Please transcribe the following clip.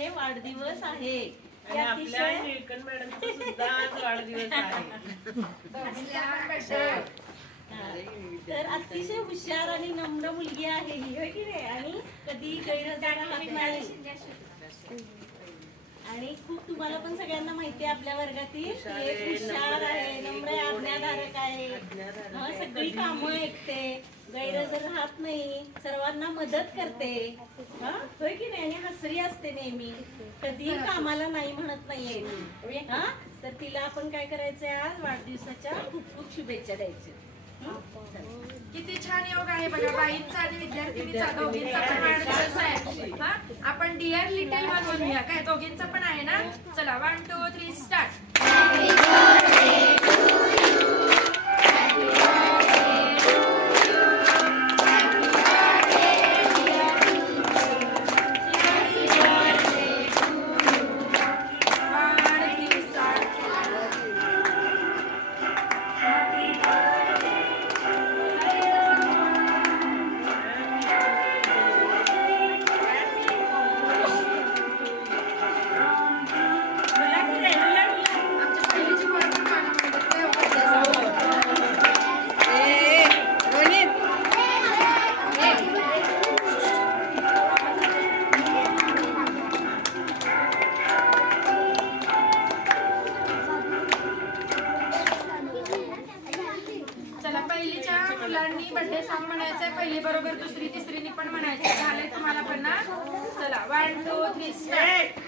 आहे वाढदिवस आहे. आणि आपल्या अतिशय निळकंठ मॅडमचा सुद्धा आज वाढदिवस आहे. तर अतिशय हुशार आणि नम्र मुलगी आहे ही. होय की नाही? आणि कधी गैरहजर राहत नाही. आणि खूप तुम्हाला पण सगळ्यांना माहिती आहे आपल्या वर्गातील हुशार एक आहे, नम्र आहे गोड आहे, आज्ञाधारक आहे आज्ञाधारक सगळी कामं ऐकते गैरहजर राहत नाही सर्वांना मदत करते. हा? होय की नाही? आणि हसरी असते नेहमी. कधीही कामाला नाही म्हणत नाहीये. हा? तर तिला आपण काय करायचंय आज? वाढदिवसाच्या खूप खूप शुभेच्छा द्यायच्या? किती छान योग आहे बघा. बाईंचा आणि विद्यार्थिनीचा दोघींचा पण वाढदिवस आहे. हा? आपण डिअर लिटिल वन म्हणूया. काय दोघींचा पण आहे ना? बर्थडे सॉन्ग म्हणायचंय पहिली बरोबर दुसरी तिसरीनी पण म्हणायचं झालंय तुम्हाला पण ना? चला वन टू थ्री स्टार्ट